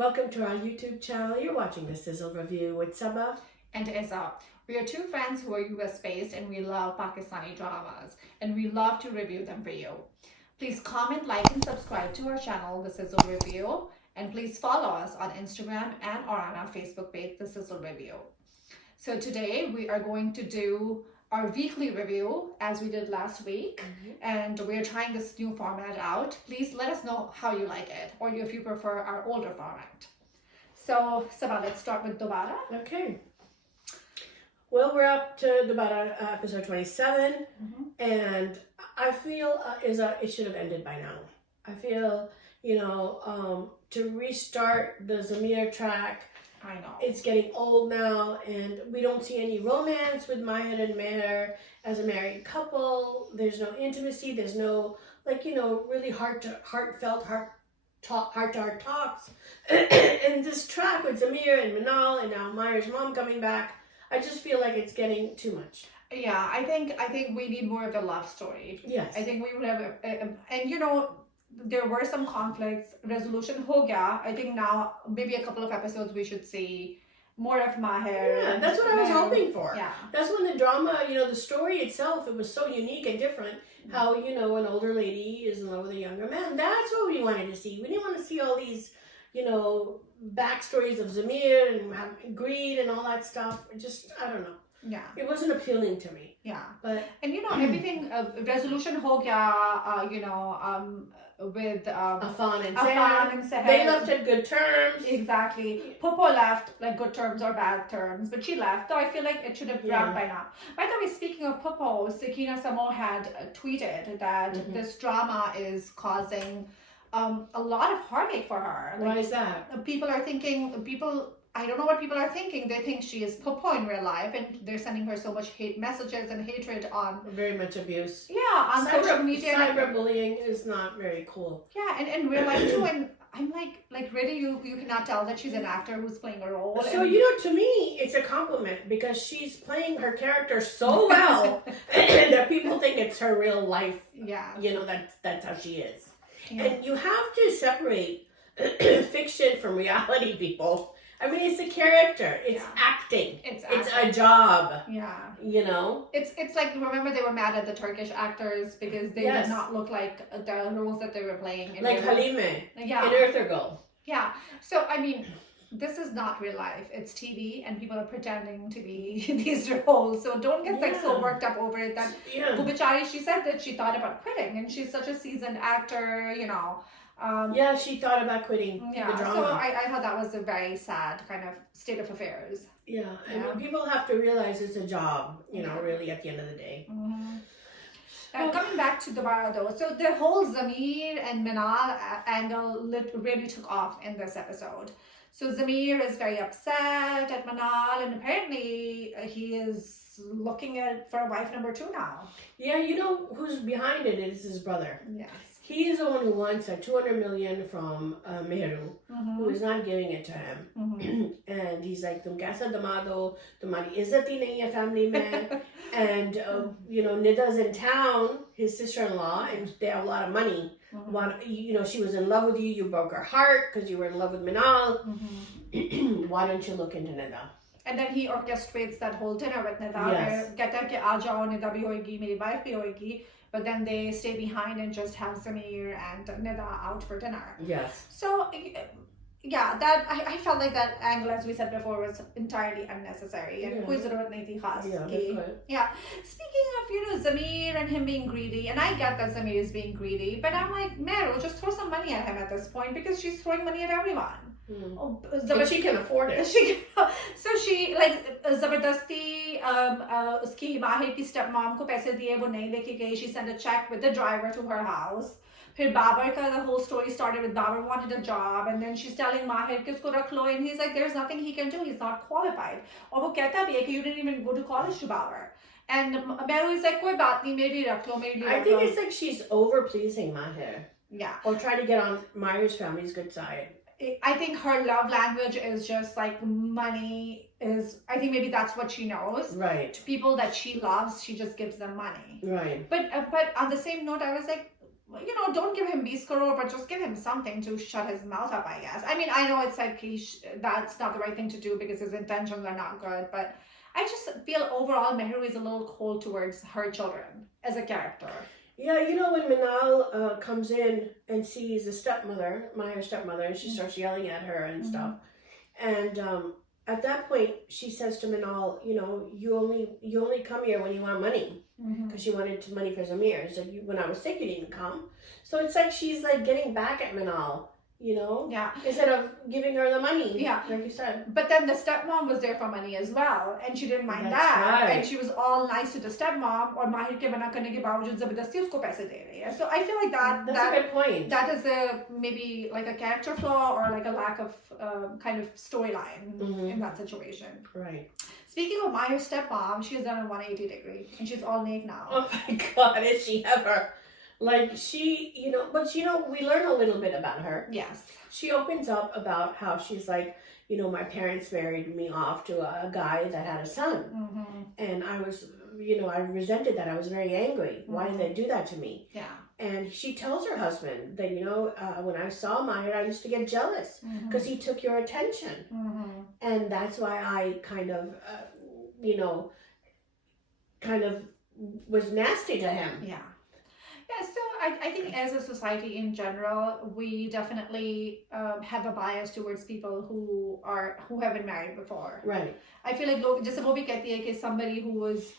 Welcome to our YouTube channel. You're watching the Sizzle review with Sabah and Izza. We are two friends who are US based and we love Pakistani dramas and we love to review them for you. Please comment, like and subscribe to our channel, The Sizzle Review, and please follow us on Instagram and or on our Facebook page, The Sizzle Review. So today we are going to do our weekly review as we did last week, and we're trying this new format out. Please let us know how you like it or if you prefer our older format. So Sabah, let's start with Dobara. Okay. Well, we're up to Dobara episode 27, and I feel it should have ended by now. I feel, to restart the Zamir track, I know. It's getting old now, and we don't see any romance with Mahir and Mehru as a married couple. There's no intimacy. There's no, really heartfelt, heart-to-heart talks. And this track with Zamir and Manal and now Mahir's mom coming back, I just feel like it's getting too much. Yeah, I think we need more of a love story. Yes. I think we would have, there were some conflicts. Resolution ho gaya. I think now maybe a couple of episodes we should see more of Mahir. Yeah, that's what I was hoping for. Yeah. That's when the drama, the story itself, it was so unique and different. How, an older lady is in love with a younger man. That's what we wanted to see. We didn't want to see all these, backstories of Zamir and greed and all that stuff. It just, I don't know. Yeah. It wasn't appealing to me. Yeah. But everything, resolution ho gaya, with Afan and Seher. They left at good terms. Exactly. Popo left like good terms or bad terms, but she left. Though I feel like it should have wrapped by now. By the way, speaking of Popo, Sakina Samo had tweeted that this drama is causing a lot of heartache for her. Why is that? I don't know what people are thinking. They think she is Popo in real life, and they're sending her so much hate messages and hatred on. Very much abuse. Yeah, on social media. Cyberbullying is not very cool. Yeah, and in real life too. And I'm like really, you cannot tell that she's an actor who's playing a role. So to me, it's a compliment because she's playing her character so well that people think it's her real life. Yeah, that's how she is. Yeah. And you have to separate fiction from reality, people. I mean, it's a character. It's acting. It's a job. Yeah. It's like, remember they were mad at the Turkish actors because they did not look like the roles that they were playing. Like Halime in Ertugrul. Yeah. So, I mean, this is not real life. It's TV and people are pretending to be these roles. So don't get so worked up over it that Bubachari, she said that she thought about quitting and she's such a seasoned actor, she thought about quitting the drama. So I thought that was a very sad kind of state of affairs. Yeah, I mean, people have to realize it's a job, really at the end of the day. Coming back to Dobara though, so the whole Zamir and Manal angle really took off in this episode. So Zamir is very upset at Manal, and apparently he is looking for a wife number 2 now. Yeah, who's behind it is his brother. Yes. He is the one who wants a 200 million from Mehru, who is not giving it to him. And he's like, tum kaisa damad ho, tumhari izzat hi nahi hai family mein. And, Nida's in town, his sister-in-law, and they have a lot of money. She was in love with you, you broke her heart because you were in love with Manal. Why don't you look into Nida? And then he orchestrates that whole dinner with Nida. Yes. Kehta hai ki aa jao, Nida bhi hoegi, meri wife bhi hoegi. But then they stay behind and just have Zamir and Nida out for dinner. Yes. So, that I felt like that angle, as we said before, was entirely unnecessary. And koi zarurat nahi thi khas. Yeah. Speaking of, Zamir and him being greedy, and I get that Zamir is being greedy, but I'm like, Mehru, just throw some money at him at this point because she's throwing money at everyone. But she can afford it. So she Zabardasti uski Mahir ki stepmom ko paise diye, wo nahi leke gayi. She sent a check with the driver to her house. Phir Babar ka, the whole story started with Babar wanted a job, and then she's telling Mahir ki usko rakh lo, and he's like, there's nothing he can do, he's not qualified. Aur wo kehta bhi hai ki you didn't even go to college to Babar. And Mehru is like, koi baat nahi, meri rakh lo, meri I think it's like she's over pleasing Mahir. Yeah. Or trying to get on Mahir's family's good side. I think her love language is just like money is, I think maybe that's what she knows. Right. To people that she loves, she just gives them money. Right. But on the same note, I was like, don't give him 20 crore, but just give him something to shut his mouth up, I guess. I mean, I know it's like that's not the right thing to do because his intentions are not good, but I just feel overall Mehru is a little cold towards her children as a character. Yeah, when Manal comes in and sees the stepmother, Mahir's stepmother, and she starts yelling at her and stuff. And at that point, she says to Manal, you only come here when you want money. Because she wanted money for Zamir. She's like, when I was sick, you didn't come. So it's like she's like getting back at Manal, Yeah. instead of giving her the money. Yeah. Like you said. But then the stepmom was there for money as well, and she didn't mind That's that. right. And she was all nice to the stepmom, और माहिर के मना करने के बावजूद जबरदस्ती उसको पैसे दे रही है. So I feel like that's a good point. That is maybe like a character flaw or like a lack of kind of storyline in that situation. Right. Speaking of Mahir's stepmom, she has done a 180-degree, and she's all naked now. Oh my God, is she ever? Like she, but we learn a little bit about her. Yes. She opens up about how she's like, my parents married me off to a guy that had a son. And I was, I resented that. I was very angry. Why did they do that to me? Yeah. And she tells her husband that, when I saw Mahir, I used to get jealous because he took your attention. And that's why I kind of, was nasty to him. Yeah. Yeah, so I think as a society in general, we definitely have a bias towards people who have been married before. Right. I feel like just वो भी कहती है कि somebody who was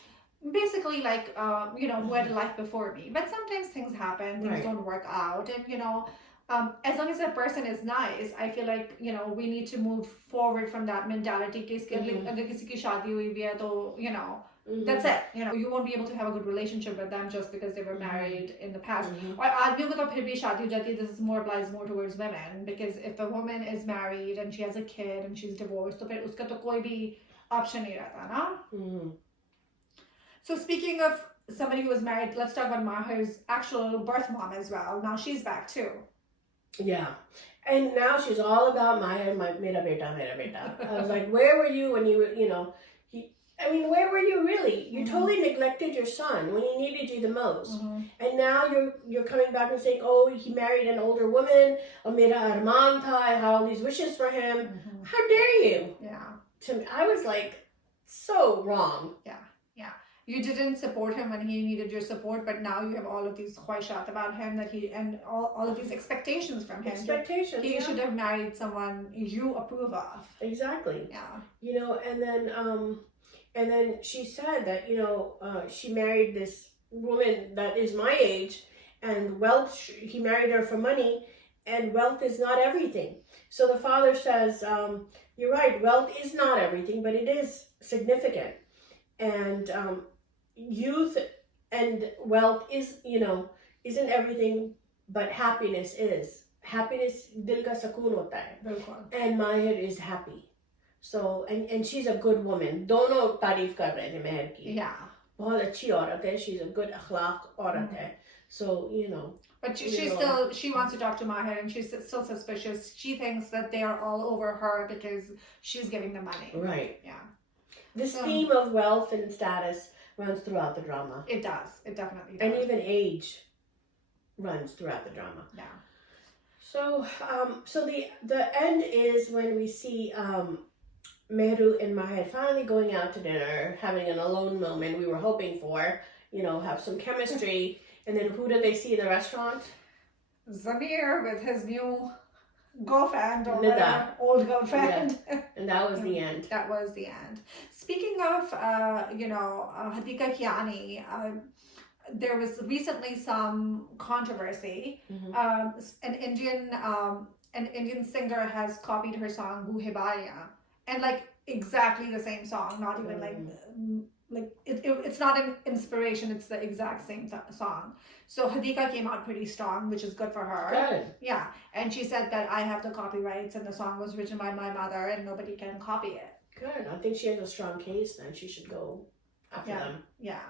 basically like who had a life before me. But sometimes things happen, things don't work out, and as long as that person is nice, I feel like we need to move forward from that mentality. कि अगर किसी की शादी हुई भी है तो that's it. You won't be able to have a good relationship with them just because they were married in the past. और आदमियों को तो फिर भी शादी हो जाती है. This applies more towards women, because if a woman is married and she has a kid and she's divorced, तो फिर उसका तो कोई भी option नहीं रहता ना. So speaking of somebody who was married, let's talk about Mahir's actual birth mom as well. Now she's back too. Yeah. And now she's all about Mahir, mera beta. I was like, where were you when you were, where were you really? You totally neglected your son when he needed you the most. And now you're coming back and saying, oh, he married an older woman, or mera arman tha, I had all these wishes for him. How dare you? Yeah. To me, I was like, so wrong. Yeah. You didn't support him when he needed your support, but now you have all of these khwaishat about him and all of these expectations from him. Expectations. He should have married someone you approve of. Exactly. Yeah. And then she said that, she married this woman that is my age, and wealth, he married her for money, and wealth is not everything. So the father says, you're right, wealth is not everything, but it is significant. And youth and wealth is, isn't everything, but happiness is. Happiness, dil ka sukoon hota hai. And Mahir is happy. So, and she's a good woman. Dono तारीफ कर रहे थे महर की. Yeah. बहुत अच्छी औरत है. She's a good akhlaq औरत है. So, But she wants to talk to Mahir, and she's still suspicious. She thinks that they are all over her because she's giving them money. Right. Yeah. This theme of wealth and status runs throughout the drama. It does. It definitely does. And even age runs throughout the drama. Yeah. So, the end is when we see Mehru and Mahir finally going out to dinner, having an alone moment we were hoping for, have some chemistry. And then who do they see in the restaurant? Zamir with his new girlfriend or Nida. Old girlfriend. Yeah. And that was the end. That was the end. Speaking of, Hadika Kiani, there was recently some controversy. An Indian singer has copied her song "Bu Hebariya," and like exactly the same song. Not even like it's not an inspiration. It's the exact same song. So Hadika came out pretty strong, which is good for her. Good. Yeah, and she said that I have the copyrights and the song was written by my mother and nobody can copy it. Good. I think she has a strong case. Then she should go after them. Yeah,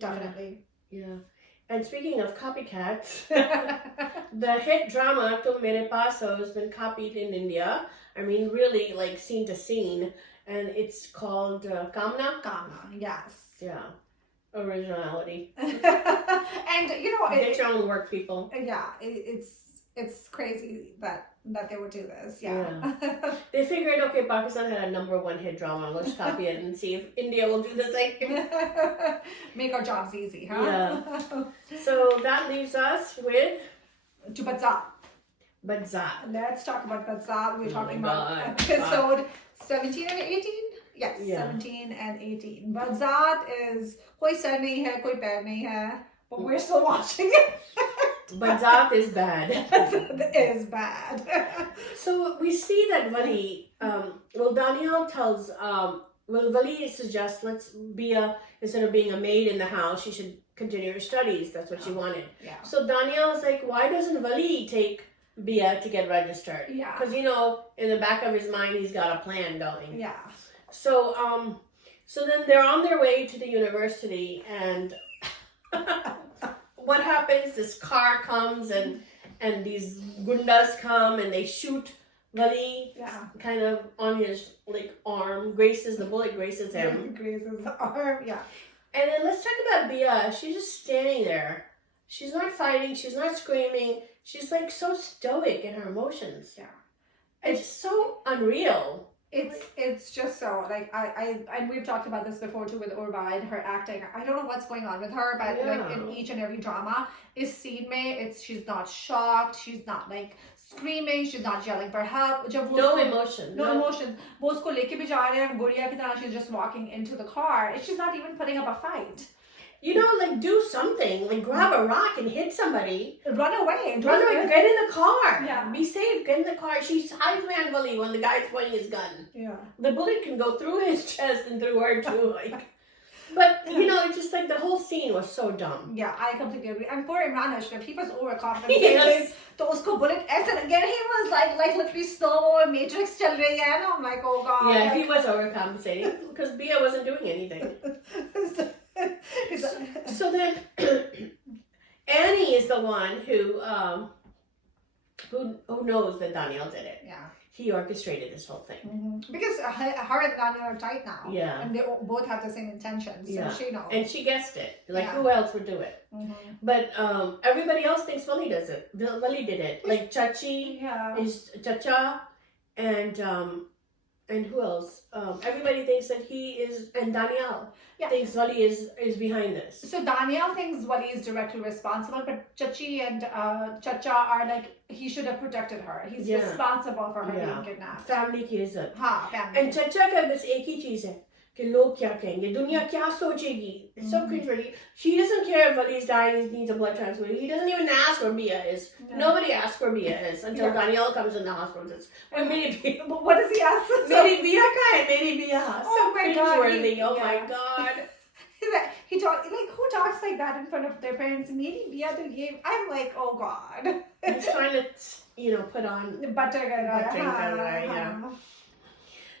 definitely. Yeah. And speaking of copycats, the hit drama Tum Mere Paas Ho has been copied in India. I mean, really, like scene to scene, and it's called Kamna. Kamna, yes. Yeah. Originality. And you know, Get your own work, people. Yeah, it's crazy that they would do this. Yeah. They figured, okay, Pakistan had a #1 hit drama. Let's copy it and see if India will do the same. Make our jobs easy, huh? Yeah. So that leaves us with to Badzaat. Badzaat. Let's talk about Badzaat. We're talking about God. episode 17 and 18. Yes, 17 and 18. Badzaat is koi sar nahi hai, koi pair nahi hai, but we're still watching it. Badzaat is bad. It is bad. So we see that Wali, Daniel tells, Wali suggests instead of being a maid in the house, she should continue her studies. That's what she wanted. Yeah. So Daniel is like, why doesn't Wali take Bia to get registered? Yeah. Because, in the back of his mind, he's got a plan going. Yeah. So, so then they're on their way to the university, and what happens? This car comes, and these gundas come, and they shoot Wali, kind of on his arm. The bullet graces him. Graces the arm, yeah. And then let's talk about Bia. She's just standing there. She's not fighting. She's not screaming. She's so stoic in her emotions. Yeah. It's so unreal. It's just so and we've talked about this before too with Urba and her acting. I don't know what's going on with her, but in each and every drama is scene mein, she's not shocked, she's not screaming, she's not yelling for help. No emotion. No emotions. वो उसको लेके भी जा रहे हैं गुड़िया की तरह, she's just walking into the car and she's not even putting up a fight. Do something. Grab a rock and hit somebody. Run away. Get in the car. Yeah. Be safe. Get in the car. She's hides behind Wali when the guy's pointing his gun. Yeah. The bullet can go through his chest and through her too. But, it's just the whole scene was so dumb. Yeah, I completely agree. And poor Imran Ashraf, he was overconfident. Yes. So usko bullet and again he was like literally slow Matrix chal rahi hai, and I'm like, oh god. Yeah, he was overcompensating because Bia wasn't doing anything. So then Annie is the one who knows that Daniel did it. Yeah. He orchestrated this whole thing. Mm-hmm. Because her and Daniel are tight now. Yeah. And they both have the same intentions. So she knows. And she guessed it. Who else would do it? Mm-hmm. But everybody else thinks Wali does it. Wali did it. Chachi is Chacha, and who else? Everybody thinks that he is, and Danielle thinks Wali is behind this. So Danielle thinks Wali is directly responsible, but Chachi and Chacha are he should have protected her. He's responsible for her being kidnapped. Family की इज्जत. हाँ, family. And Chacha का बस एक ही चीज है कि लोग क्या कहेंगे, दुनिया क्या सोचेगी. It's so cringeworthy. She doesn't care if Wali's dying, he needs a blood transfusion. He doesn't even ask where Bia is. No. Nobody asks where Bia is until Danielle comes in the hospital and says, "Where Meri Bia?" What does he ask? Meri Bia का है, Meri Bia. Oh my god. Oh my god. He talk who talks like that in front of their parents? Meri Bia to give. I'm like, oh god. He's trying to, put on butter. Yeah.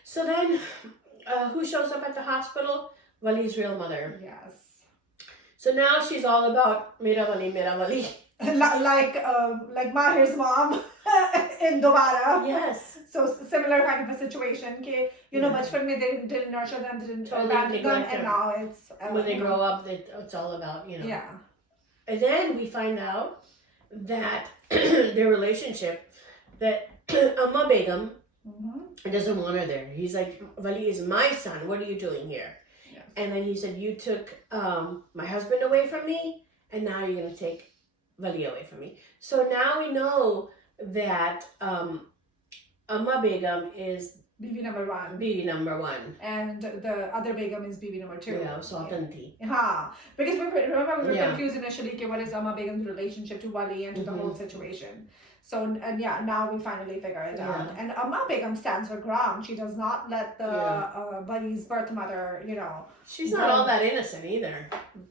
So then, who shows up at the hospital? Wali's real mother. Yes. So now she's all about Mera Wali, Mera Wali. like Mahir's mom in Dobara. Yes. So similar kind of a situation. Bachpan mein they didn't nurture them, didn't abandon them, and now it's when they grow up, it's all about Yeah. And then we find out that their relationship, that Amma Begum doesn't want her there. He's like, Wali is my son. What are you doing here? Yes. And then he said, you took my husband away from me, and now you're going to take Wali away from me. So now we know that Amma Begum is Bibi number one. Bibi number one. And the other Begum is Bibi number two. Yeah, Sultanti. Because remember we were confused initially, what is Amma Begum's relationship to Wali and to the whole situation. So, now we finally figure it out. And Amma Begum stands her ground. She does not let the Wali's birth mother, She's not all that innocent either,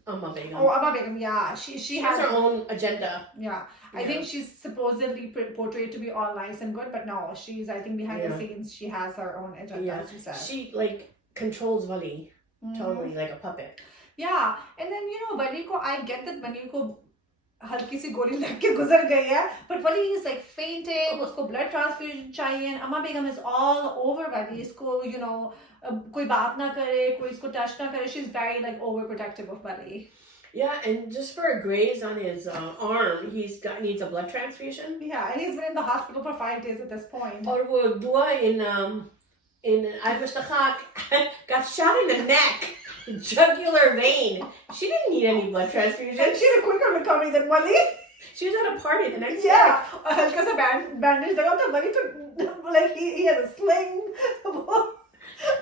Amma Begum. Oh, Amma Begum, She has her own agenda. Yeah. I think she's supposedly portrayed to be all nice and good, but no, I think behind the scenes, she has her own agenda, as you said. She, controls Wali totally like a puppet. Yeah. And then, Wali ko, I get that Wali ko हल्की सी गोली लग के गुजर गई है, but Wali is like fainting, उसको blood transfusion चाहिए, and Amma Begum is all over Wali, इसको you know कोई बात ना करे, कोई इसको touch ना करे, she's very like overprotective of Wali. Yeah, and just for a graze on his arm, needs a blood transfusion. Yeah, and he's been in the hospital for 5 days at this point. Or Bua in Al-Mustaqaq got shot in the neck, jugular vein. She didn't need any blood transfusion. And she had a quicker recovery than Wali. She was at a party the next day. Yeah, हल्का सा bandage लगा था, Wali took like he had a sling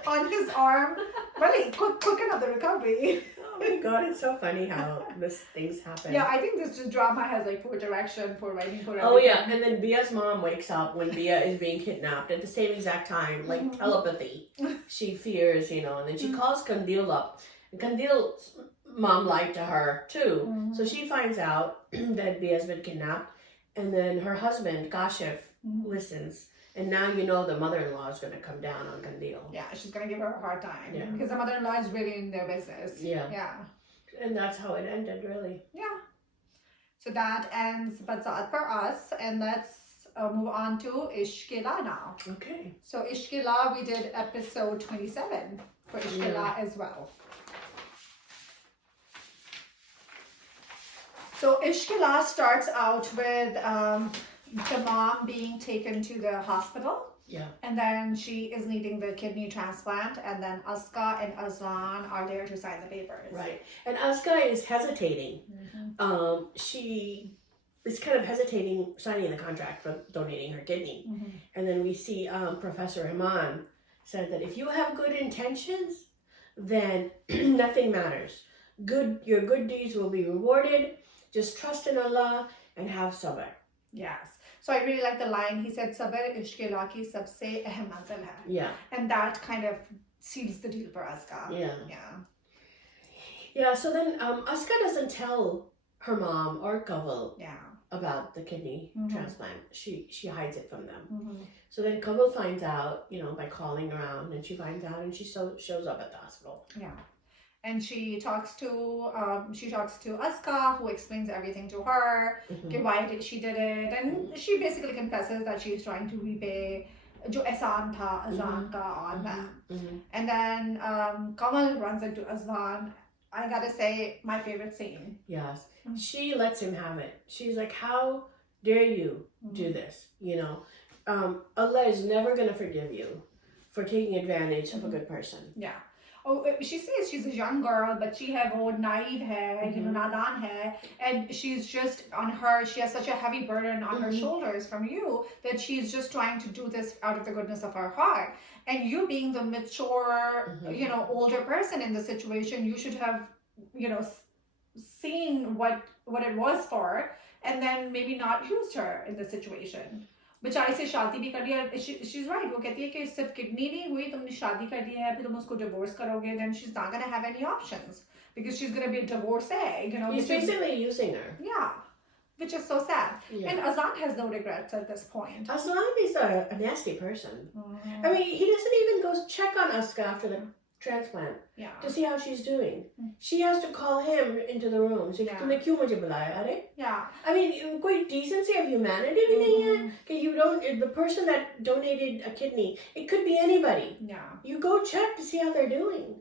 on his arm. Wali quick another recovery. Oh my god, it's so funny how these things happen. Yeah, I think this drama has like poor direction, poor writing, poor everything. Oh yeah, and then Bia's mom wakes up when Bia is being kidnapped at the same exact time, like telepathy. She fears, you know, and then she calls Kandil up. And Kandil's mom lied to her too. So she finds out that Bia's been kidnapped, and then her husband, Kashif, listens. And now you know the mother-in-law is going to come down on Kandil. Yeah, she's going to give her a hard time. Yeah. Because the mother-in-law is really in their business. Yeah. Yeah. And that's how it ended, really. Yeah. So that ends Badzaat for us. And let's move on to Ishq now. Okay. So Ishq we did episode 27 for Ishq as well. So Ishq starts out with the mom being taken to the hospital. Yeah. And then she is needing the kidney transplant, and then Azka and Azlan are there to sign the papers. Right. And Azka is hesitating. She is kind of hesitating signing the contract for donating her kidney. And then we see Professor Haman said that if you have good intentions, then nothing matters. Your good deeds will be rewarded. Just trust in Allah and have sabr. Yes. So I really like the line. He said, "Sabr ishq ki sabse ahem manzil hai." Yeah. And that kind of seals the deal for Azka. Yeah. Yeah. Yeah. So then Azka doesn't tell her mom or Kanwal about the kidney transplant. She hides it from them. So then Kanwal finds out, you know, by calling around, and she finds out, and she shows up at the hospital. Yeah. And she talks to Azka, who explains everything to her, why she did it, and she basically confesses that she's trying to repay jo ehsan tha Azlan ka on them. And then Kanwal runs into Azlan. I gotta say, my favorite scene. Yes, she lets him have it. She's like, "How dare you do this? You know, Allah is never gonna forgive you for taking advantage of a good person." Yeah. Oh, she says she's a young girl, but she has naive hai, you know, nadan hai, and she's just she has such a heavy burden on her shoulders from you that she's just trying to do this out of the goodness of her heart. And you being the mature, you know, older person in the situation, you should have, you know, seen what it was for, and then maybe not used her in the situation. बेचारी से शादी भी कर लिया. She's right. वो कहती है कि सिर्फ किडनी नहीं हुई, तुमने शादी कर ली है, फिर तुम उसको divorce करोगे, then she's not gonna have any options because she's gonna be a divorcee. You know, he's basically using her. Yeah, which is so sad. Yeah. And Azlan has no regrets at this point. Azlan is a nasty person. I mean, he doesn't even go check on Azka after the transplant to see how she's doing. She has to call him into the room. So, तुमने क्यों मुझे बुलाया? अरे? Yeah. I mean, कोई decency of humanity भी नहीं है कि you don't. The person that donated a kidney, it could be anybody. Yeah. You go check to see how they're doing.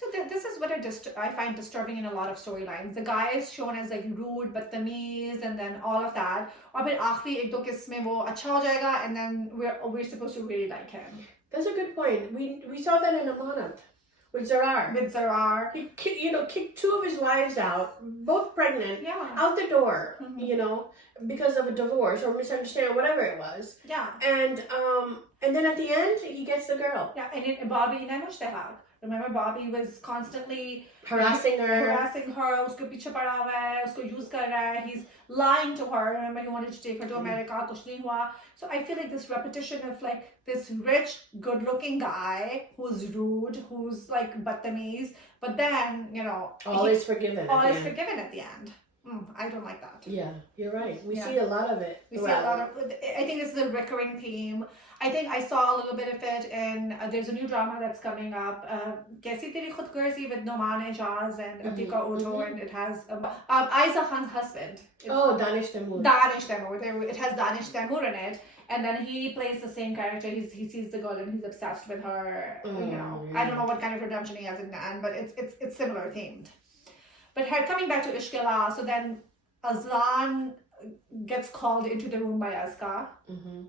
So this is what I find disturbing in a lot of storylines. The guy is shown as like rude, badtameez, and then all of that. और फिर आखिरी एक दो किस्म में वो अच्छा हो जाएगा, and then we're supposed to really like him. That's a good point. We saw that in Amanat with Zarrar. He kicked two of his wives out, both pregnant, out the door, you know, because of a divorce or misunderstanding, whatever it was. Yeah. And then at the end, he gets the girl. Yeah, and Bobby Namushtahab. Remember, Bobby was constantly harassing her. Usko piche pada hua hai, usko use kar raha hai. He's lying to her. Remember, he wanted to take her to America. Kuch nahi hua. So I feel like this repetition of like this rich, good-looking guy who's rude, who's like badtameez, but then all is forgiven. All is forgiven at the end. I don't like that. Yeah, you're right. We see a lot of it. I think it's the recurring theme. I think I saw a little bit of it in, there's a new drama that's coming up, Kaisi Teri Khudgarzi with Noman Ejaz and Atika Oto, and it has Aiza Khan's husband. Danish Taimur. Danish Taimur. It has Danish Taimur in it. And then he plays the same character. He sees the girl and he's obsessed with her. You know, I don't know what kind of redemption he has in the end, but it's similar themed. But her coming back to Ishq, so then Azlan gets called into the room by Azka,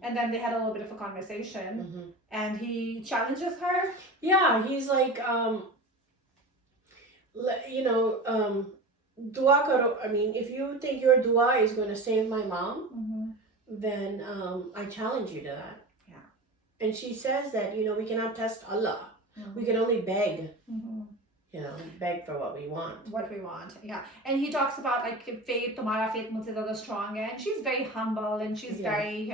and then they had a little bit of a conversation, and he challenges her. Yeah, he's like, dua karo. I mean, if you think your dua is going to save my mom, then I challenge you to that. Yeah. And she says that, we cannot test Allah. We can only beg. Beg for what we want. Yeah. And he talks about like faith, tumhara faith mujhse zyada strong hai. And she's very humble and she's very,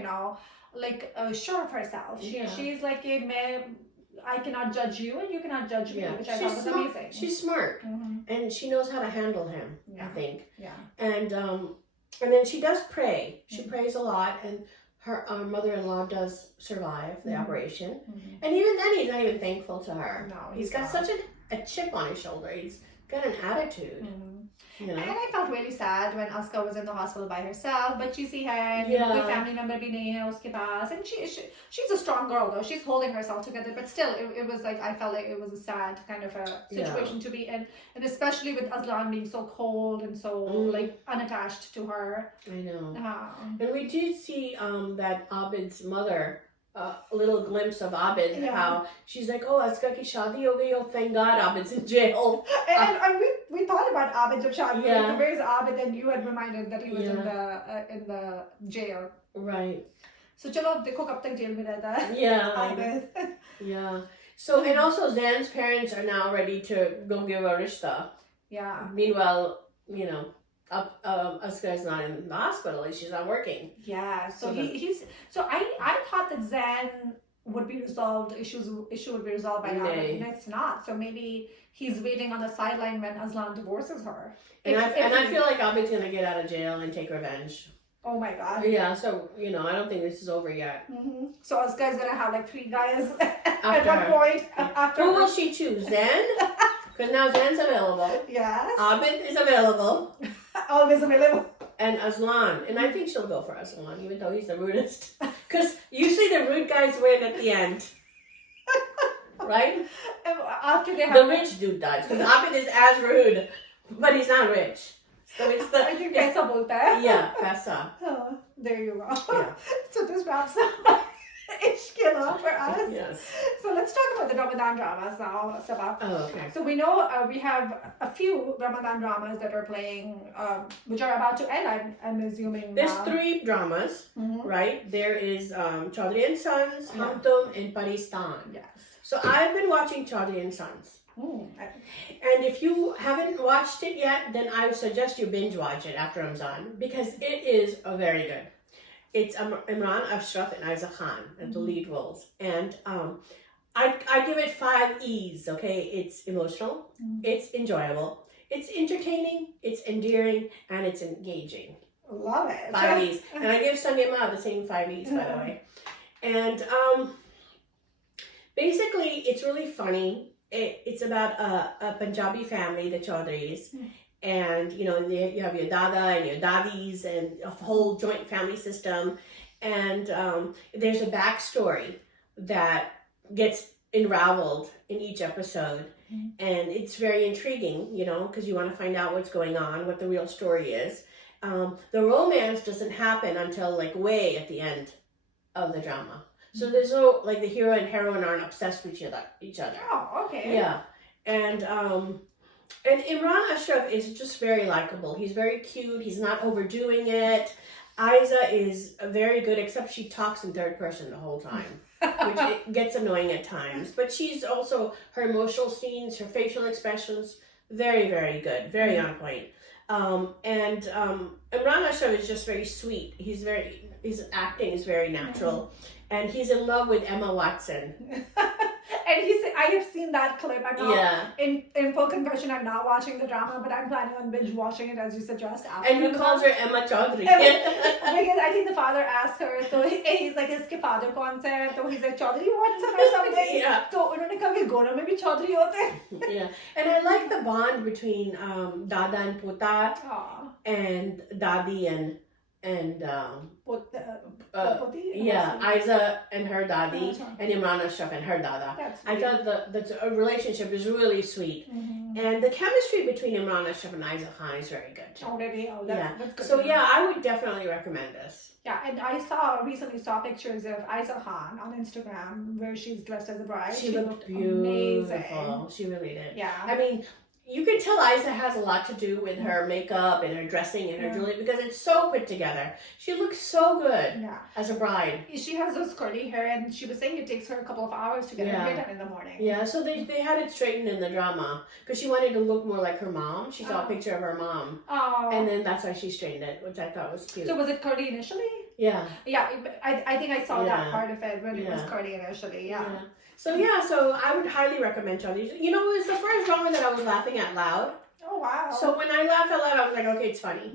like sure of herself. She's like, I cannot judge you and you cannot judge me, which I thought was amazing. She's smart and she knows how to handle him, I think. Yeah. And then she does pray. She prays a lot, and her mother-in-law does survive the operation. And even then, he's not even thankful to her. No, he's got such a chip on his shoulder. He's got an attitude. And I felt really sad when Azka was in the hospital by herself, but you see her and the family member bhi nahi hai uske paas, and she's a strong girl though. She's holding herself together, but still it was like, I felt like it was a sad kind of a situation to be in, and especially with Azlan being so cold and so like unattached to her. I know. And we did see that Abid's mother, a little glimpse of Abid, how she's like, oh, Azka ki shadi ho gayi, oh, thank God Abid's in jail. And we thought about Abid jab shadi, like, where's Abid, and you had reminded that he was in the jail. Right. So chalo dekho kab tak jail mein rehta hai. Yeah. Yeah. So, and also Zan's parents are now ready to go give a rishta. Yeah. Meanwhile, Azka is not in the hospital. She's not working. Yeah. So So I thought that Zan would be resolved. Issue would be resolved by now. And it's not. So maybe he's waiting on the sideline when Azlan divorces her. And I feel like Abid's gonna get out of jail and take revenge. Oh my God. Yeah. So I don't think this is over yet. So Azka is gonna have like 3 guys at one point. After who will she choose? Zan? Because now Zan's available. Yes. Abid is available. Always available. And Azlan. And I think she'll go for Azlan, even though he's the rudest. Because usually the rude guys win at the end. Right? After they have... The rich dude dies. Because Abid is as rude. But he's not rich. So it's the... I think paisa bolta hai. Yeah, paisa. Oh, there you go. Yeah. So this wraps up Ishq for us. Yes. So let's talk about the Ramadan dramas now, Sabah. Oh, okay. So we know we have a few Ramadan dramas that are playing, which are about to end, I'm assuming. There's 3 dramas, right? There is Chaudhry and Sons, Hamtum, and Pakistan. Yes. So I've been watching Chaudhry and Sons. And if you haven't watched it yet, then I would suggest you binge watch it after Ramadan, because it is very good. It's Imran Ashraf and Isa Khan at the lead roles. And I give it 5 E's, okay? It's emotional, it's enjoyable, it's entertaining, it's endearing, and it's engaging. Love it. 5 E's. And I give Sangyama the same 5 E's, by the way. And basically, it's really funny. It's about a Punjabi family, the Chaudhrys. And, you have your dada and your dadis and a whole joint family system. And there's a backstory that gets unraveled in each episode. And it's very intriguing, because you want to find out what's going on, what the real story is. The romance doesn't happen until, like, way at the end of the drama. So there's no, like, the hero and heroine aren't obsessed with each other. Oh, okay. Yeah. And Imran Ashraf is just very likable. He's very cute. He's not overdoing it. Isa is very good, except she talks in 3rd person the whole time, which it gets annoying at times. But she's also, her emotional scenes, her facial expressions, very, very good, very on point. And Imran Ashraf is just very sweet. His acting is very natural. And he's in love with Emma Watson. And he said, I have seen that clip. I'm not, Yeah. in full confession, I'm not watching the drama, but I'm planning on binge watching it as you suggest. And he calls her Emma Chaudhry. Because I think the father asked her, so he's like, "Iske father kaun se hai?" So he's like, "Chaudhry Watson or something." Yeah. So unhone kaha ki Gona mein bhi Chaudhry hote hain. Yeah. And I like the bond between Dada and Pota and Dadi and Isa and her Dadi and Imran Ashraf and her Dada. I thought the relationship is really sweet. And the chemistry between Imran Ashraf and Isa Khan is very good too. Oh, really? Oh, that's good. So yeah, I would definitely recommend this. Yeah, and I recently saw pictures of Isa Khan on Instagram where she's dressed as a bride. She looked beautiful. Amazing. She really did. Yeah. I mean, you can tell Isa has a lot to do with her makeup and her dressing and her jewelry because it's so put together. She looks so good as a bride. She has those curly hair, and she was saying it takes her a couple of hours to get her hair done in the morning. Yeah, so they had it straightened in the drama because she wanted to look more like her mom. She saw a picture of her mom. Oh. And then that's why she straightened it, which I thought was cute. So was it curly initially? Yeah. Yeah, I think I saw that part of it when it was curly initially, yeah. So I would highly recommend Chaudhry. You know, it was the first drama that I was laughing out loud. Oh, wow. So when I laughed out loud, I was like, okay, it's funny.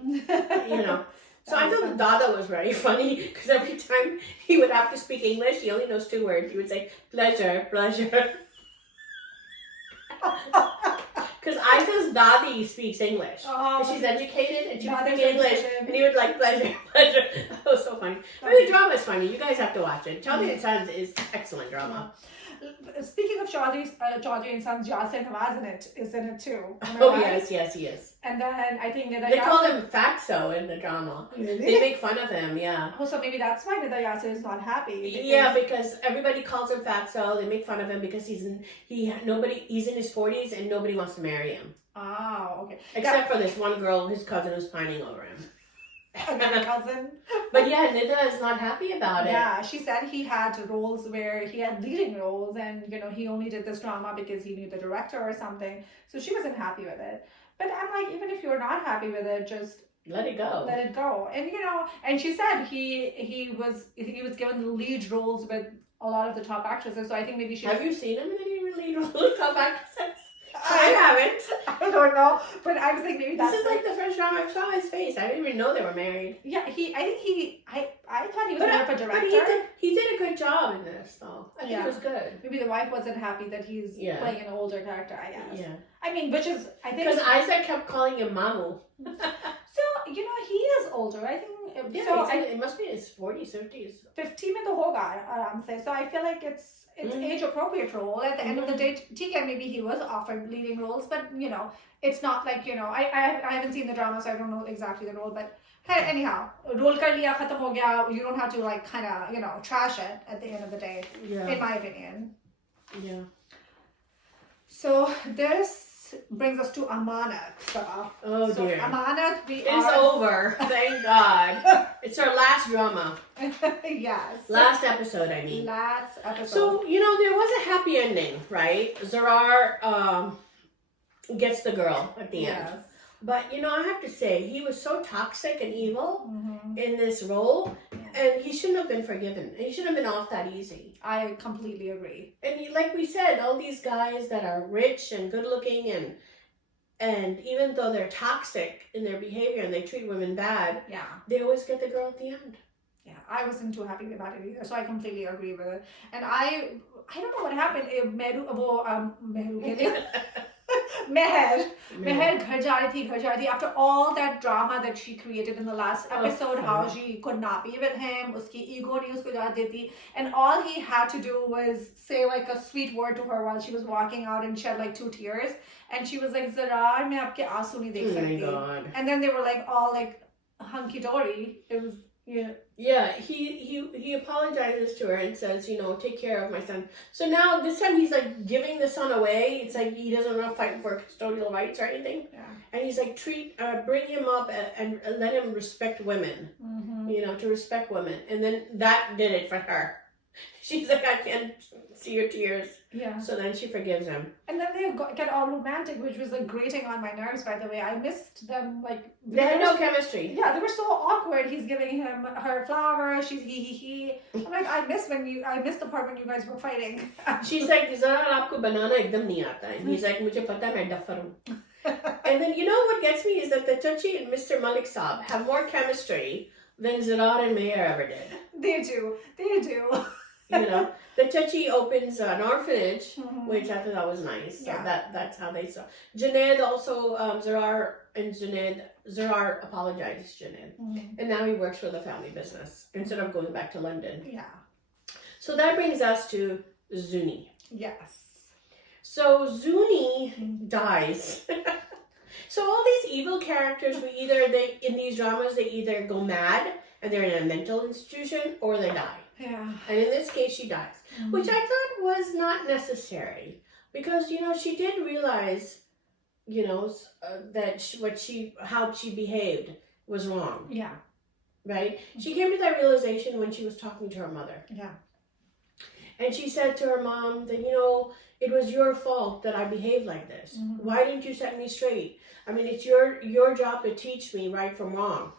You know. So I thought Dada was very funny because every time he would have to speak English, he only knows 2 words. He would say, pleasure, pleasure. Because Isa's Dadi speaks English. Because she's educated and she speaks English. And he would like, pleasure, pleasure. That was so funny. But the drama is funny. You guys have to watch it. Chaudhry and Sons is excellent drama. Speaking of Chaudhry and Sons, Yasir Nawaz is in it too. Oh, right? yes, he is. And then I think they call him Fatso in the drama. Really? They make fun of him, yeah. Oh, so maybe that's why Nida Yasir is not happy. Because everybody calls him Fatso. They make fun of him because he's in his 40s and nobody wants to marry him. Oh, okay. Except for this one girl, his cousin, who's pining over him. Another cousin. But yeah, Nida is not happy about it. Yeah, she said he had roles where he had leading roles and, he only did this drama because he knew the director or something. So she wasn't happy with it. But I'm like, even if you're not happy with it, just let it go. Let it go. And, and she said he was given the lead roles with a lot of the top actresses. So I think maybe she... Have you seen him in any lead roles with top actresses? I haven't. I don't know, but I was like, maybe that's... This is like the first drama I saw his face. I didn't even know they were married. Yeah, I thought he was more of a director. But he did a good job in this, though. I think it was good. Maybe the wife wasn't happy that he's playing an older character, I guess. Yeah. I mean, which is, I think... Because Isaac kept calling him Mamu. So, he is older. I think... Yeah, it must be in his 40s, 50s. 50 mein to hoga, aram se. So I feel like it's age appropriate role. At the end of the day, TK maybe he was offered leading roles, but it's not like I haven't seen the drama, so I don't know exactly the role. But anyhow, role kar liya, khatam ho gaya. You don't have to like kind of trash it at the end of the day. Yeah. In my opinion. Yeah. So this brings us to Amanat. Oh dear. Amanat, it's over. Thank God. It's our last drama. Yes. Last episode, I mean. Last episode. So, there was a happy ending, right? Zarrar gets the girl at the end. But, I have to say, he was so toxic and evil in this role, and he shouldn't have been forgiven. He shouldn't have been off that easy. I completely agree. And like we said, all these guys that are rich and good looking and even though they're toxic in their behavior and they treat women bad, they always get the girl at the end. Yeah, I wasn't too happy about it either, so I completely agree with it. And I don't know what happened. Meher ghar ja rahi thi. After all that drama that she created in the last episode, how she could not be with him, uski ego nahi usko ijazat deti, and all he had to do was say like a sweet word to her while she was walking out and shed like 2 tears, and she was like, Zarrar, main aapke aansu nahi dekh sakti. Oh my God. And then they were like all like hunky dory. It was Yeah, he apologizes to her and says, take care of my son. So now this time he's like giving the son away. It's like he doesn't want to fight for custodial rights or anything. Yeah. And he's like bring him up and let him respect women. To respect women. And then that did it for her. She's like, I can't see your tears. Yeah. So then she forgives him. And then they get all romantic, which was like grating on my nerves, by the way. I missed them, like... They had no chemistry. Yeah, they were so awkward. He's giving her flowers, she's he. I'm like, I missed the part when you guys were fighting. She's like, Zarrar, aapko banana ekdam nahi aata hai. And he's like, mujhe pata hai, main duffer hu. And then, you know what gets me is that the Chachi and Mr. Malik Saab have more chemistry than Zarrar and Mehr ever did. They do. You know, the Chachi opens an orphanage, which I thought that was nice. So Yeah. that's how they saw. Junaid also, Zarrar apologized to Junaid. And now he works for the family business instead of going back to London. Yeah. So that brings us to Zuni. Yes. So Zuni dies. So all these evil characters, in these dramas, they either go mad and they're in a mental institution, or they die. Yeah. And in this case, she dies, which I thought was not necessary, because she did realize, that how she behaved was wrong. Yeah. Right? She came to that realization when she was talking to her mother. Yeah. And she said to her mom that, it was your fault that I behaved like this. Why didn't you set me straight? I mean, it's your job to teach me right from wrong.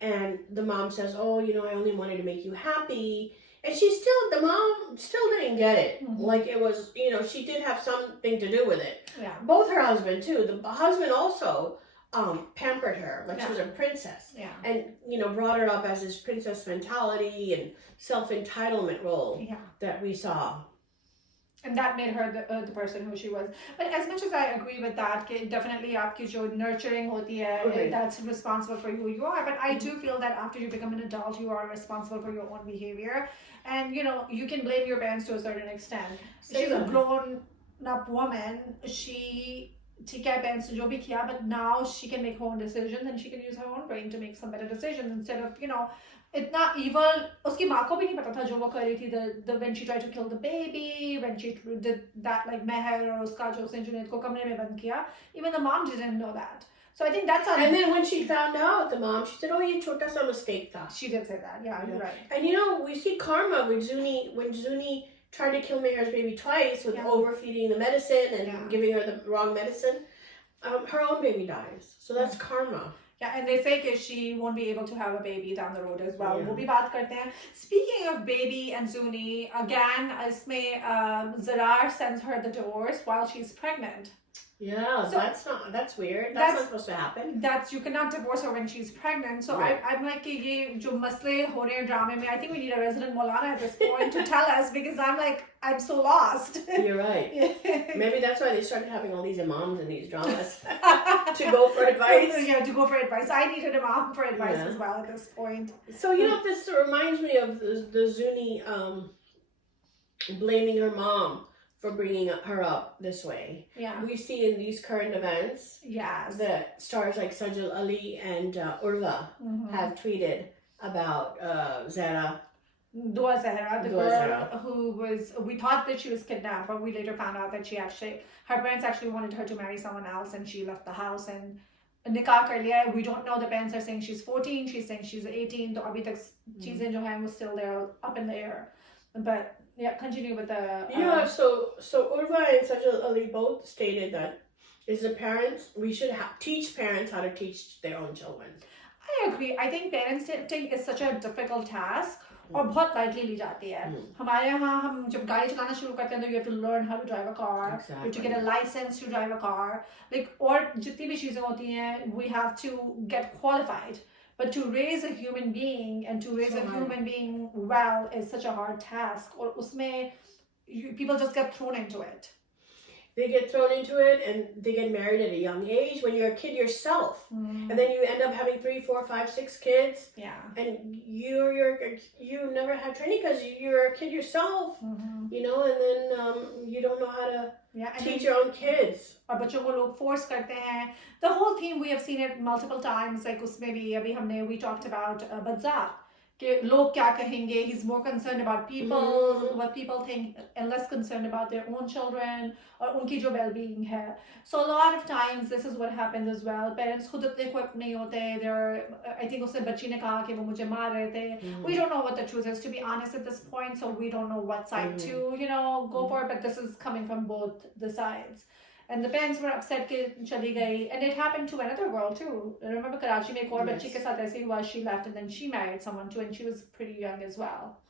And the mom says, oh, I only wanted to make you happy. And the mom still didn't get it. Like it was, she did have something to do with it. Yeah. Both her husband too. The husband also pampered her like she was a princess. Yeah. And, brought her up as this princess mentality and self-entitlement role that we saw. And that made her the person who she was. But as much as I agree with that, definitely aapki jo nurturing hoti hai, that's responsible for who you are. But I do feel that after you become an adult, you are responsible for your own behavior. And, you can blame your parents to a certain extent. She's a grown-up woman. She... ठीक है parents ने जो भी किया, but now she can make her own decisions and she can use her own brain to make some better decisions instead of इतना evil. उसकी माँ को भी नहीं पता था जो वो कर रही थी, the when she tried to kill the baby, when she did that like Meher और उसका जो उसने जुनैद को कमरे में बंद किया, even the mom didn't know that. So I think that's how. And then when she found out, the mom, she said, "Oh, ये छोटा सा mistake था." She did say that. Yeah, you're right. And we see karma with Zuni when Zuni tried to kill Meher's baby twice with overfeeding the medicine and giving her the wrong medicine. Her own baby dies, so that's karma. Yeah, and they say that she won't be able to have a baby down the road as well. वो भी बात करते हैं. Speaking of baby and Zuni, again, इसमें Zarrar sends her the divorce while she's pregnant. Yeah, so that's weird. That's not supposed to happen. You cannot divorce her when she's pregnant. So I'm like, ये जो मसले हो रहे हैं drama में, I think we need a resident Maulana at this point to tell us, because I'm so lost. You're right. Maybe that's why they started having all these imams in these dramas to go for advice. Yeah, to go for advice. I needed an imam for advice as well at this point. So this reminds me of the Zuni blaming her mom for bringing her up this way. Yeah. We see in these current events that stars like Sajal Ali and Urva have tweeted about Zara. Zahra, the girl who was, we thought that she was kidnapped, but we later found out that her parents actually wanted her to marry someone else, and she left the house and nikah kar liya. We don't know. The parents are saying she's 14, she's saying she's 18. So abhi tak cheezein jo hain wo still there up in the air. But yeah, continue with the... So Urva and Sajal Ali both stated that we should teach parents how to teach their own children. I agree. I think parenting is such a difficult task. और बहुत lightly ली जाती है. हमारे यहाँ हम जब गाड़ी चलाना शुरू करते हैं तो you have to learn how to drive a car. You have to get a license to drive a car. और जितनी भी चीजें होती हैं, we have to get qualified. But to raise a human being and to raise a human being well is such a hard task. और उसमें people just get thrown into it. They get thrown into it and they get married at a young age when you're a kid yourself. And then you end up having 3, 4, 5, 6 kids. Yeah. And you never had training because you're a kid yourself, and then you don't know how to teach your own kids. और बच्चों को लोग force करते हैं. The whole theme, we have seen it multiple times. Like उसमें भी अभी we talked about Badzaat. कि लोग क्या कहेंगे. He's more concerned about people, what people think, and less concerned about their own children और उनकी जो well-being है. So a lot of times this is what happens as well. Parents खुद इतने equipped नहीं होते. I think उसने बच्ची ने कहा कि वो मुझे मार रहे थे. We don't know what the truth is, to be honest, at this point. So we don't know what side to, go for. But this is coming from both the sides. And the parents were upset कि चली गई. And it happened to another girl too. I remember Karachi में एक और बच्ची के साथ ऐसे हुआ. She left and then she married someone too, and she was pretty young as well.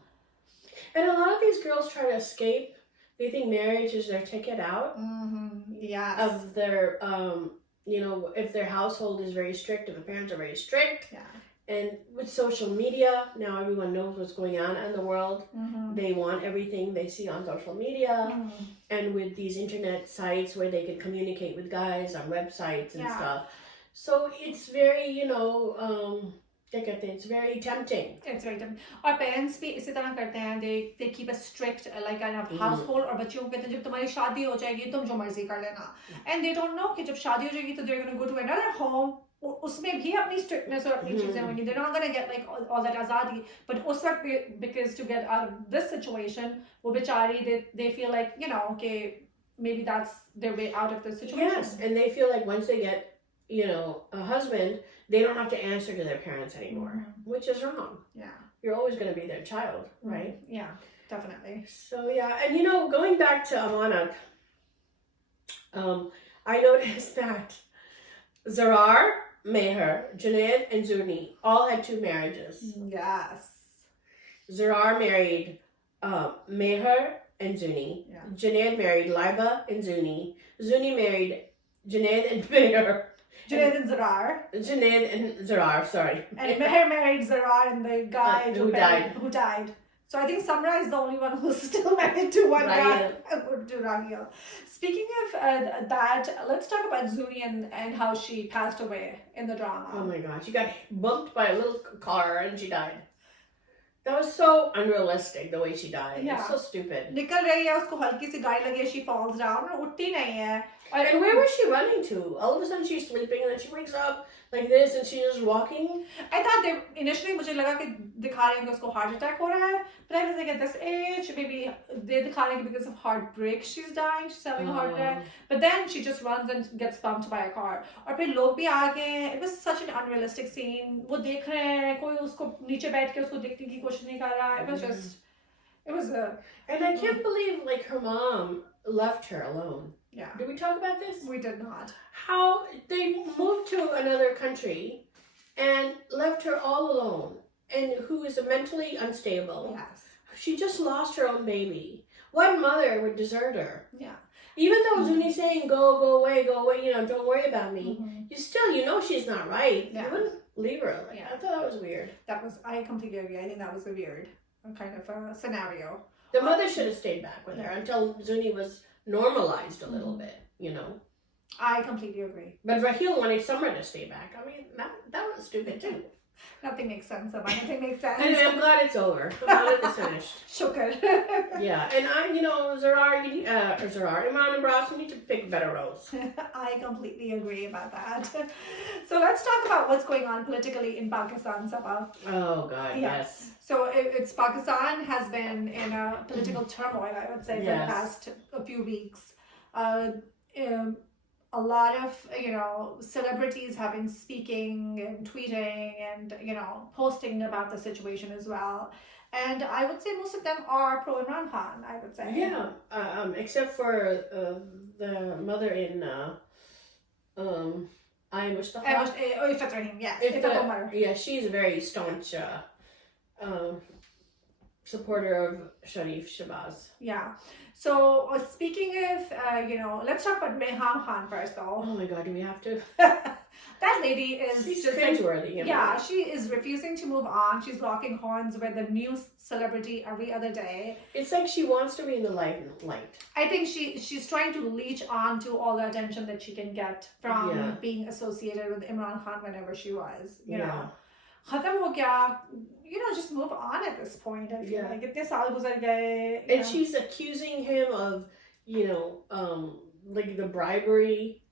And a lot of these girls try to escape. They think marriage is their ticket out. Yes. Of their, if their household is very strict, if the parents are very strict. Yeah. And with social media, now everyone knows what's going on in the world. They want everything they see on social media. And with these internet sites where they can communicate with guys on websites and stuff. So it's very, it's very tempting. It's very tempting. और parents भी इसी तरह करते हैं. They keep a strict kind of household. और बच्चियों को कहते हैं जब तुम्हारी शादी हो जाएगी तुम जो मर्जी कर लेना. And they don't know कि जब शादी हो जाएगी तो they're going to go to another home. उसमें भी अपनी strictness और अपनी चीजें होंगी. They're not going to get like all that azadi. But उस वक्त because to get out of this situation, वो बेचारी they feel like okay, maybe that's their way out of this situation. Yes, and they feel like once they get a husband, they don't have to answer to their parents anymore, which is wrong. Yeah, you're always going to be their child, right? Yeah, definitely. So yeah, and going back to Amanat, I noticed that Zarrar, Mehr, Junaid, and Zuni all had 2 marriages. Yes. Zarrar married Mehr and Zuni. Yeah. Junaid married Laiba and Zuni. Zuni married Junaid and Mehr. Junaid and Zarrar. Junaid and Zarrar, sorry. And Mehr married Zarrar and the guy who died. So I think Samra is the only one who's still married to one guy. To Rahil. Speaking of that, let's talk about Zuni and how she passed away in the drama. Oh my God, she got bumped by a little car and she died. That was so unrealistic, the way she died. Yeah. It's so stupid. निकल रही है उसको हल्की सी गाड़ी लगी, she falls down, उठती नहीं है. And where was she running to? All of a sudden she's sleeping and then she wakes up like this and she's just walking. I thought initially मुझे लगा कि दिखा रहे हैं कि उसको heart attack हो रहा है. But I was like, at this age, maybe they दिखा रहे हैं because of heartbreak she's dying, she's having a heart attack. But then she just runs and gets bumped by a car. और फिर लोग भी आ गए. It was such an unrealistic scene. वो देख रहे हैं, कोई उसको नीचे बैठ के उसको देखने की कोशिश नहीं कर रहा. It was just, it was a. And I can't believe like her mom left her alone. Yeah. Did we talk about this? We did not. How they moved to another country and left her all alone, and who is mentally unstable. Yes. She just lost her own baby. What mother would desert her? Yeah. Even though Zuni's saying, go away, don't worry about me. You still, she's not right. Yeah. You wouldn't leave her. Like, I thought that was weird. I completely agree. I think that was a weird kind of scenario. The mother should have stayed back with her until Zuni was normalized a little bit, I completely agree. But Rahil wanted Summer to stay back. I mean, that was stupid too. Nothing makes sense. Nothing makes sense. And I'm glad it's over. I'm glad it's finished. Shukr. Yeah, and Zarrar, Imran and Bras, you need to pick better roles. I completely agree about that. So let's talk about what's going on politically in Pakistan, Sabah. Oh God, yes. So it's Pakistan has been in a political turmoil, I would say, for the past few weeks. A lot of celebrities have been speaking and tweeting and posting about the situation as well, and I would say most of them are pro Imran Khan, I would say. Yeah, except for the mother in I Mustafa. Yes. She's a very staunch supporter of Sharif Shabazz. Yeah. So speaking of, let's talk about Reham Khan first, though. Oh my God, do we have to? That lady is she's cringeworthy. Yeah, she is refusing to move on. She's locking horns with a new celebrity every other day. It's like she wants to be in the light. I think she's trying to leech on to all the attention that she can get from being associated with Imran Khan whenever she was. You know. Khatam ho gaya, just move on at this point. I feel like itne saal guzar gaye. And she's accusing him of, like the bribery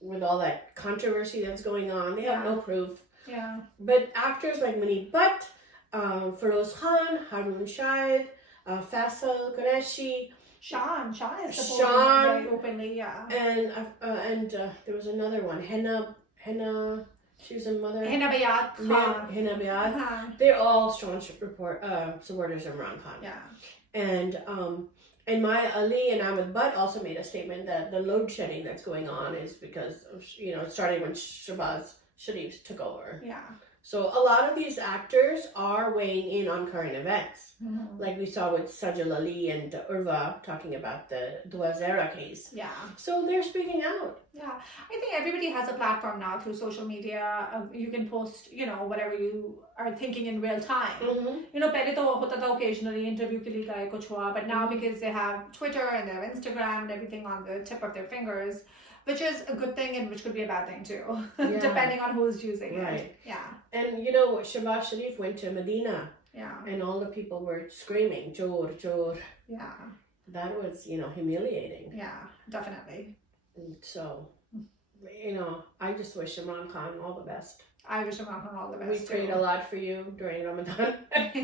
with all that controversy that's going on. They have no proof. Yeah. But actors like Mini, but Feroz Khan, Harun Shahid, Faisal Qureshi, Sean is supposed to Sean, be very openly, yeah. And there was another one, Henna, she was a mother. Hina Bayat Khan. Hina Bayat. Uh-huh. They're all strong supporters of Imran Khan. Yeah. And Maya Ali and Ahmed Butt also made a statement that the load shedding that's going on is because of, starting when Shahbaz Sharif took over. Yeah. So a lot of these actors are weighing in on current events. Mm-hmm. Like we saw with Sajal Ali and Urva talking about the Duazera case. Yeah. So they're speaking out. Yeah. I think everybody has a platform now through social media. You can post, whatever you are thinking in real time. Mm-hmm. Pehle to hota tha occasionally interview ke liye gaye kuch hua, but now because they have Twitter and they have Instagram and everything on the tip of their fingers, which is a good thing and which could be a bad thing too, depending on who's using it. Yeah. And Shahbaz Sharif went to Medina. Yeah. And all the people were screaming, Jor, Jor. Yeah. That was, humiliating. Yeah, definitely. And so, I just wish Imran Khan all the best. I wish Imran Khan all the best. We prayed a lot for you during Ramadan.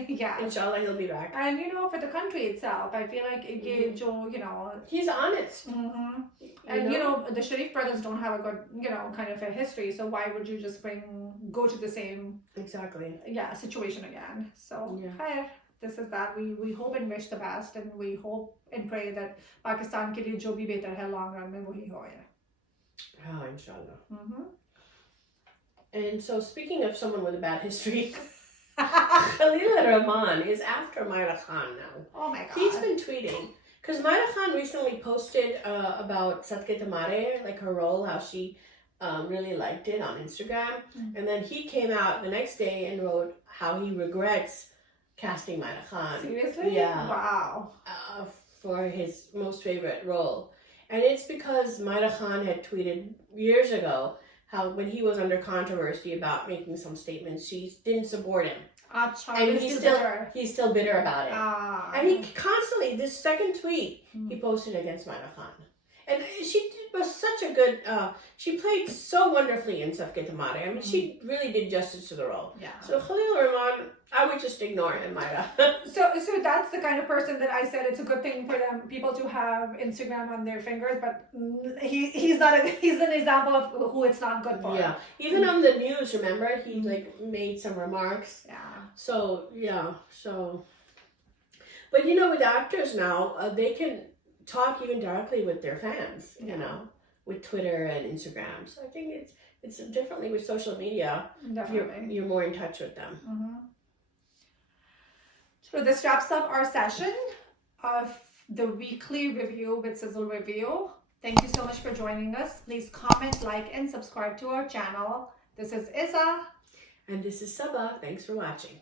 Yeah. Inshallah, he'll be back. And for the country itself, I feel like he's honest. Mm-hmm. And the Sharif brothers don't have a good, kind of a history. So why would you just go to the same situation again? So this is that. We hope and wish the best, and we hope and pray that Pakistan ke liye jo bhi behtar hai long run mein wahi hoye. Oh, inshallah. Mm-hmm. And so, speaking of someone with a bad history, Khalil Rahman is after Myra Khan now. Oh my God. He's been tweeting. Because Myra Khan recently posted about Sadke Tamare, like her role, how she really liked it on Instagram. Mm-hmm. And then he came out the next day and wrote how he regrets casting Myra Khan. Seriously? Yeah. Wow. For his most favorite role. And it's because Myra Khan had tweeted years ago how when he was under controversy about making some statements, she didn't support him. And he's still bitter about it. And he constantly, this second tweet, he posted against Myra Khan. And she was such a good, she played so wonderfully in Sadke Tamare. I mean, she really did justice to the role. Yeah. So Khalil Rahman, I would just ignore him, Myra. So that's the kind of person that I said it's a good thing for people to have Instagram on their fingers, but he's an example of who it's not good for. Yeah. Even on the news, remember, he made some remarks. Yeah. So but with actors now, they can talk even directly with their fans, with Twitter and Instagram. So I think it's differently with social media. Definitely. You're more in touch with them. Mm-hmm. So this wraps up our session of the weekly review with Sizzle Review. Thank you so much for joining us. Please comment, like, and subscribe to our channel. This is Isa. And this is Sabah. Thanks for watching.